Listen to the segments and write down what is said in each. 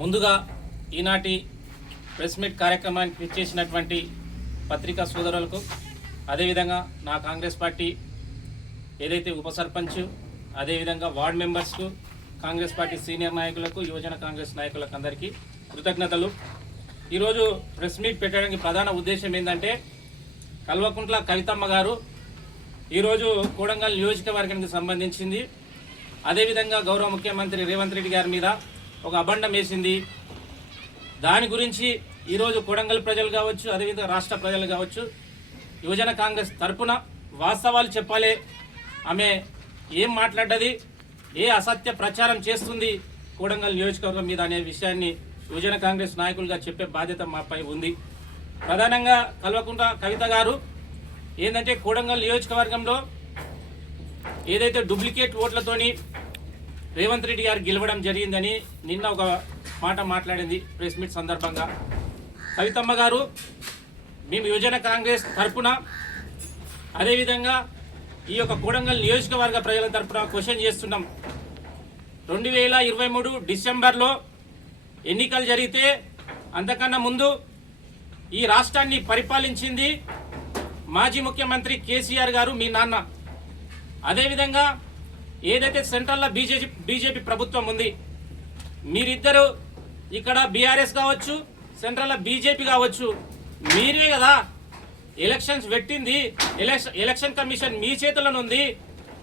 ముందుగా ఈనాటి press meet కార్యక్రమానికి ఇచ్చేసినటువంటి పత్రికా సోదరులకు, అదేవిధంగా నా కాంగ్రెస్ పార్టీ ఏదైతే ఉప సర్పంచ్, అదేవిధంగా వార్డ్ మెంబర్స్కు, కాంగ్రెస్ పార్టీ సీనియర్ నాయకులకు, యువజన కాంగ్రెస్ నాయకులకు అందరికీ కృతజ్ఞతలు. ఈరోజు ప్రెస్ మీట్ పెట్టడానికి ప్రధాన ఉద్దేశం ఏంటంటే, కల్వకుంట్ల కవితమ్మ గారు ఈరోజు కోడంగల్ నియోజకవర్గానికి సంబంధించింది, అదేవిధంగా గౌరవ ముఖ్యమంత్రి రేవంత్ రెడ్డి గారి మీద ఒక అబండం వేసింది. దాని గురించి ఈరోజు కోడంగల్ ప్రజలు కావచ్చు, అదేవిధంగా రాష్ట్ర ప్రజలు కావచ్చు, యువజన కాంగ్రెస్ తరపున వాస్తవాలు చెప్పాలి. ఆమె ఏం మాట్లాడ్డది, ఏ అసత్య ప్రచారం చేస్తుంది కోడంగల్ నియోజకవర్గం మీద అనే విషయాన్ని యువజన కాంగ్రెస్ నాయకులుగా చెప్పే బాధ్యత మాపై ఉంది. ప్రధానంగా కల్వకుంట్ల కవిత గారు ఏంటంటే, కోడంగల్ నియోజకవర్గంలో ఏదైతే డూప్లికేట్ ఓట్లతోని రేవంత్ రెడ్డి గారు గెలవడం జరిగిందని నిన్న ఒక మాట మాట్లాడింది ప్రెస్ మీట్ సందర్భంగా. కవితమ్మ గారు, మేము యువజన కాంగ్రెస్ తరఫున, అదేవిధంగా ఈ యొక్క కోడంగల్ నియోజకవర్గ ప్రజల తరఫున క్వశ్చన్ చేస్తున్నాం. 2023 డిసెంబర్లో ఎన్నికలు జరిగితే అంతకన్నా ముందు ఈ రాష్ట్రాన్ని పరిపాలించింది మాజీ ముఖ్యమంత్రి కేసీఆర్ గారు, మీ నాన్న. అదేవిధంగా ఏదైతే సెంట్రల్లో బీజేపీ ప్రభుత్వం ఉంది, మీరిద్దరు ఇక్కడ బీఆర్ఎస్ కావచ్చు, సెంట్రల్లో బీజేపీ కావచ్చు, మీరే కదా ఎలక్షన్స్ పెట్టింది. ఎలక్షన్ కమిషన్ మీ చేతుల్లో ఉంది.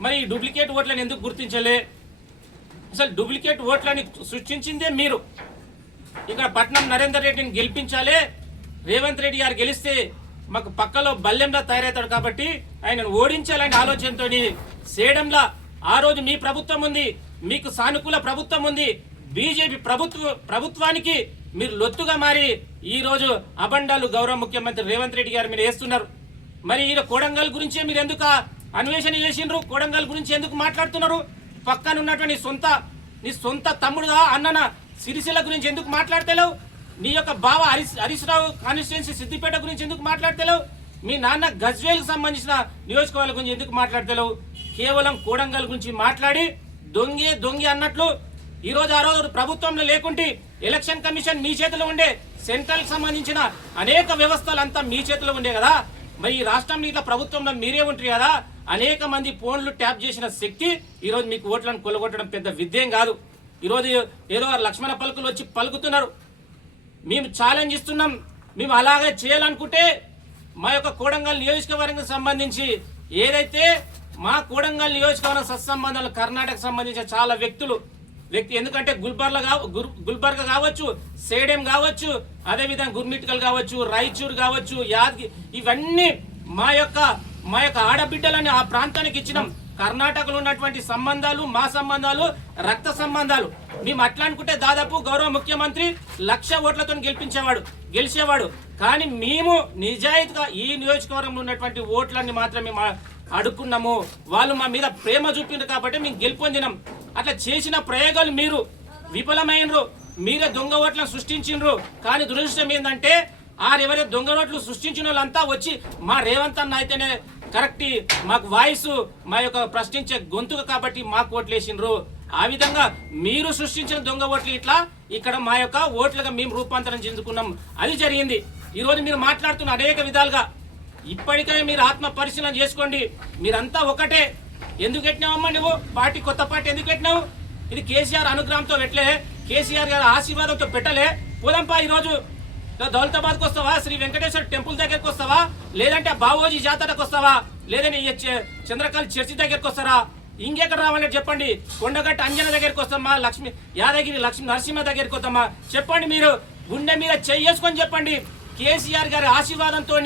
మరి ఈ డూప్లికేట్ ఓట్లను ఎందుకు గుర్తించలే? అసలు డూప్లికేట్ ఓట్లని సృష్టించిందే మీరు. ఇక్కడ పట్నం నరేందర్ రెడ్డిని గెలిపించాలి, రేవంత్ రెడ్డి గారు గెలిస్తే మాకు పక్కలో బల్లెంలా తయారవుతాడు కాబట్టి ఆయనను ఓడించాలనే ఆలోచనతో సేడంలా ఆ రోజు మీ ప్రభుత్వం ఉంది, మీకు సానుకూల ప్రభుత్వం ఉంది, బీజేపీ ప్రభుత్వానికి మీరు లొత్తుగా మారి ఈ రోజు అబండాలు గౌరవ ముఖ్యమంత్రి రేవంత్ రెడ్డి గారు మీరు వేస్తున్నారు. మరి ఈ కోడంగల్ గురించే మీరు ఎందుకు అన్వేషణ చేసిండ్రు? కోడంగల్ గురించి ఎందుకు మాట్లాడుతున్నారు? పక్కన ఉన్నటువంటి నీ సొంత తమ్ముడుగా అన్నన సిరిసిల్ల గురించి ఎందుకు మాట్లాడతలేవు? నీ యొక్క బావ హరీష్ రావు కాన్స్టిట్యున్సీ సిద్దిపేట గురించి ఎందుకు మాట్లాడతలేవు? మీ నాన్న గజ్వేల్కి సంబంధించిన నియోజకవర్గం గురించి ఎందుకు మాట్లాడతలేవు? కేవలం కోడంగల్ గురించి మాట్లాడి దొంగే అన్నట్లు ఈరోజు ఆ రోజు ప్రభుత్వంలో లేకుంటే ఎలక్షన్ కమిషన్ మీ చేతిలో ఉండే, సెంట్రల్కి సంబంధించిన అనేక వ్యవస్థలంతా మీ చేతిలో ఉండే కదా. మరి ఈ రాష్ట్రంలో ఇట్లా ప్రభుత్వంలో మీరే ఉంటారు కదా. అనేక మంది ఫోన్లు ట్యాప్ చేసిన శక్తి ఈరోజు మీకు ఓట్లను కొలగొట్టడం పెద్ద విద్యేం కాదు. ఈరోజు ఏదో లక్ష్మణ పలుకులు వచ్చి పలుకుతున్నారు. మేము ఛాలెంజ్ ఇస్తున్నాం. మేము అలాగే చేయాలనుకుంటే మా యొక్క కోడంగల్ నియోజకవర్గానికి సంబంధించి ఏదైతే మా కోడంగల్ నియోజకవర్గం సత్సంబంధాలు కర్ణాటక సంబంధించిన చాలా ఎందుకంటే గుల్బర్గా కావచ్చు, సేడెం కావచ్చు, అదేవిధంగా గుర్మిట్కల్ కావచ్చు, రాయచూర్ కావచ్చు, యాదగిరి, ఇవన్నీ మా యొక్క ఆడబిడ్డలని ఆ ప్రాంతానికి ఇచ్చినాం. కర్ణాటకలో ఉన్నటువంటి సంబంధాలు మా సంబంధాలు రక్త సంబంధాలు. మేము అట్లా అనుకుంటే దాదాపు గౌరవ ముఖ్యమంత్రి 1,00,000 ఓట్లతో గెలిచేవాడు. కానీ మేము నిజాయితీగా ఈ నియోజకవర్గంలో ఉన్నటువంటి ఓట్లన్నీ మాత్రమే అడుక్కున్నాము. వాళ్ళు మా మీద ప్రేమ చూపించారు కాబట్టి మేము గెలుపొందినాం. అట్లా చేసిన ప్రయోగాలు మీరు విఫలమైనరు. మీరే దొంగ ఓట్లను సృష్టించిండ్రు. కానీ దురదృష్టం ఏంటంటే ఎవరైతే దొంగ ఓట్లు సృష్టించిన వాళ్ళంతా వచ్చి మా రేవంత్ అన్న అయితేనే కరెక్ట్, మాకు వాయిస్, మా యొక్క ప్రశ్నించే గొంతుక కాబట్టి మాకు ఓట్లు వేసిండ్రు. ఆ విధంగా మీరు సృష్టించిన దొంగ ఓట్లు ఇక్కడ మా యొక్క ఓట్లుగా మేము రూపాంతరం చెందుకున్నాం. అది జరిగింది. ఈరోజు మీరు మాట్లాడుతున్న అనేక విధాలుగా ఇప్పటికే మీరు ఆత్మ పరిశీలన చేసుకోండి. మీరంతా ఒకటే. ఎందుకు పెట్టినావమ్మా నువ్వు పార్టీ, కొత్త పార్టీ ఎందుకు పెట్టినావు? ఇది కేసీఆర్ అనుగ్రహంతో పెట్టలే, కేసీఆర్ గారి ఆశీర్వాదంతో పెట్టలే. పోదంపా, ఈరోజు దౌలతాబాద్కి వస్తావా, శ్రీ వెంకటేశ్వర టెంపుల్ దగ్గరికి వస్తావా, లేదంటే బావోజీ జాతరకు వస్తావా, లేదంటే చంద్రకాళి చర్చి దగ్గరికి వస్తారా? ఇంకెక్కడ రావాలంటే చెప్పండి. కొండగట్టు అంజన దగ్గరికి వస్తామా, యాదగిరి లక్ష్మీ నరసింహ దగ్గరికి వస్తామా? చెప్పండి. మీరు గుండె మీద చేసుకొని చెప్పండి. కేసీఆర్ గారి ఆశీర్వాదంతో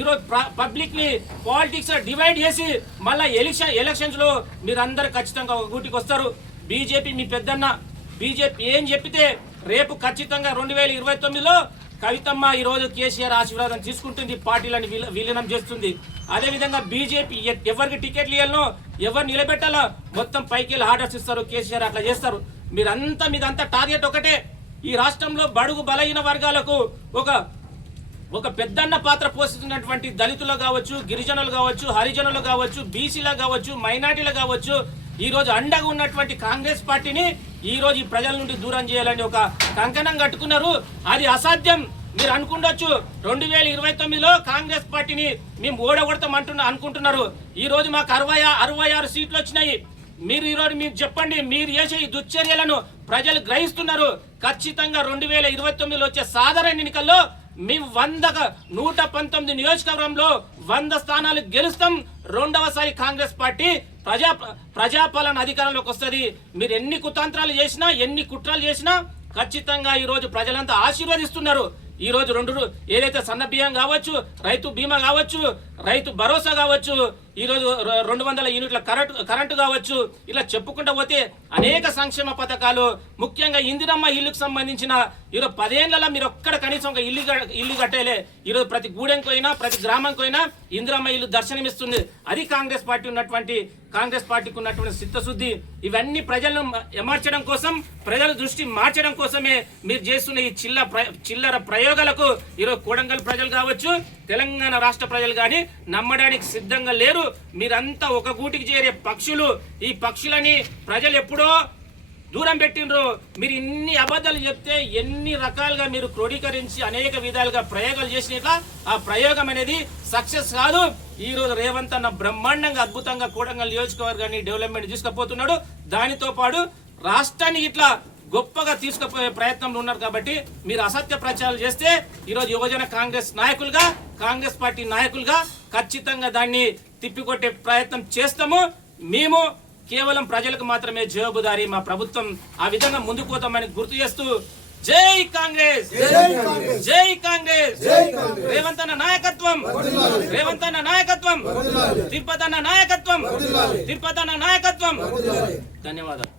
ఈరోజు పబ్లిక్ ని పాలిటిక్స్ డివైడ్ చేసి మళ్ళీ ఎలక్షన్స్ లో మీరందరూ ఖచ్చితంగా ఒక గూటికి వస్తారు. బీజేపీ మీ పెద్దన్న, బీజేపీ ఏం చెప్పితే రేపు ఖచ్చితంగా 2029లో కవితమ్మ ఈరోజు కేసీఆర్ ఆశీర్వాదం తీసుకుంటుంది, పార్టీలను విలీనం చేస్తుంది. అదేవిధంగా బీజేపీ ఎవరికి టికెట్లు ఇవ్వాలనో, ఎవరు నిలబెట్టాలో మొత్తం పైకి వెళ్ళి ఆర్డర్స్ ఇస్తారు. కేసీఆర్ అట్లా చేస్తారు. మీదంతా టార్గెట్ ఒకటే. ఈ రాష్ట్రంలో బడుగు బలహీన వర్గాలకు ఒక పెద్దన్న పాత్ర పోషిస్తున్నటువంటి దళితులు కావచ్చు, గిరిజనులు కావచ్చు, హరిజనులు కావచ్చు, బీసీలు కావచ్చు, మైనార్టీలు కావచ్చు, ఈ రోజు అండగా ఉన్నటువంటి కాంగ్రెస్ పార్టీని ఈ రోజు ఈ ప్రజల నుండి దూరం చేయాలని ఒక కంకణం కట్టుకున్నారు. అది అసాధ్యం. మీరు అనుకుండొచ్చు 2029లో కాంగ్రెస్ పార్టీని మేము ఓడగొడతాం అనుకుంటున్నారు. ఈ రోజు మాకు 66 సీట్లు వచ్చినాయి. మీరు ఈరోజు మీరు చెప్పండి, మీరు చేసే ఈ దుశ్చర్యలను ప్రజలు గ్రహిస్తున్నారు. ఖచ్చితంగా 2029లో వచ్చే సాధారణ ఎన్నికల్లో మేము 119 నియోజకవర్గంలో 100 స్థానాలు గెలుస్తాం. రెండవసారి కాంగ్రెస్ పార్టీ ప్రజాపాలన అధికారంలోకి వస్తుంది. మీరు ఎన్ని కుతంత్రాలు చేసినా, ఎన్ని కుట్రలు చేసినా ఖచ్చితంగా ఈ రోజు ప్రజలంతా ఆశీర్వదిస్తున్నారు. ఈ రోజు ఏదైతే సన్న బియ్యం కావచ్చు, రైతు బీమా కావచ్చు, రైతు భరోసా కావచ్చు, ఈ రోజు 200 యూనిట్ల కరెంటు కావచ్చు, ఇలా చెప్పుకుంటూ పోతే అనేక సంక్షేమ పథకాలు, ముఖ్యంగా ఇందిరమ్మ ఇల్లుకు సంబంధించిన ఈరోజు 10 ఏళ్లలో మీరు ఒక్కడ కనీసం ఒక ఇల్లు కట్టేలే. ఈరోజు ప్రతి గూడెంకి పోయినా, ప్రతి గ్రామంకి పోయినా ఇందిరమ్మ ఇల్లు దర్శనమిస్తుంది. అది కాంగ్రెస్ పార్టీకి ఉన్నటువంటి చిత్తశుద్ధి. ఇవన్నీ ప్రజలను ఎమార్చడం కోసం, ప్రజల దృష్టి మార్చడం కోసమే మీరు చేస్తున్న ఈ చిల్లర ప్రయోగాలకు ఈరోజు కొడంగల్ ప్రజలు కావచ్చు, తెలంగాణ రాష్ట్ర ప్రజలు కానీ నమ్మడానికి సిద్ధంగా లేరు. మీరంతా ఒక గూటికి చేరే పక్షులు. ఈ పక్షులని ప్రజలు ఎప్పుడో దూరం పెట్టిండ్రు. మీరు ఇన్ని అబద్ధాలు చెప్తే ఎన్ని రకాలుగా మీరు క్రోడీకరించి అనేక విధాలుగా ప్రయోగాలు చేసినట్లా ఆ ప్రయోగం అనేది సక్సెస్ కాదు. ఈ రోజు రేవంత్ అన్న బ్రహ్మాండంగా అద్భుతంగా కొడంగల్ నియోజకవర్గాన్ని డెవలప్మెంట్ తీసుకుపోతున్నాడు. దానితో పాటు రాష్ట్రాన్ని ఇట్లా గొప్పగా తీసుకుపోయే ప్రయత్నంలో ఉన్నారు. కాబట్టి మీరు అసత్య ప్రచారాలు చేస్తే ఈరోజు యువజన కాంగ్రెస్ నాయకులుగా, కాంగ్రెస్ పార్టీ నాయకులుగా ఖచ్చితంగా దాన్ని తిప్పికొట్టే ప్రయత్నం చేస్తాము. మేము కేవలం ప్రజలకు మాత్రమే జవాబుదారీ. మా ప్రభుత్వం ఆ విధంగా ముందుకు పోతామని గుర్తు చేస్తూ జై కాంగ్రెస్, జై కాంగ్రెస్, రేవంత్ అన్న నాయకత్వం, రేవంత్ అన్న నాయకత్వం, తిరుపతి అన్న నాయకత్వం, తిరుపతి అన్న నాయకత్వం. ధన్యవాదాలు.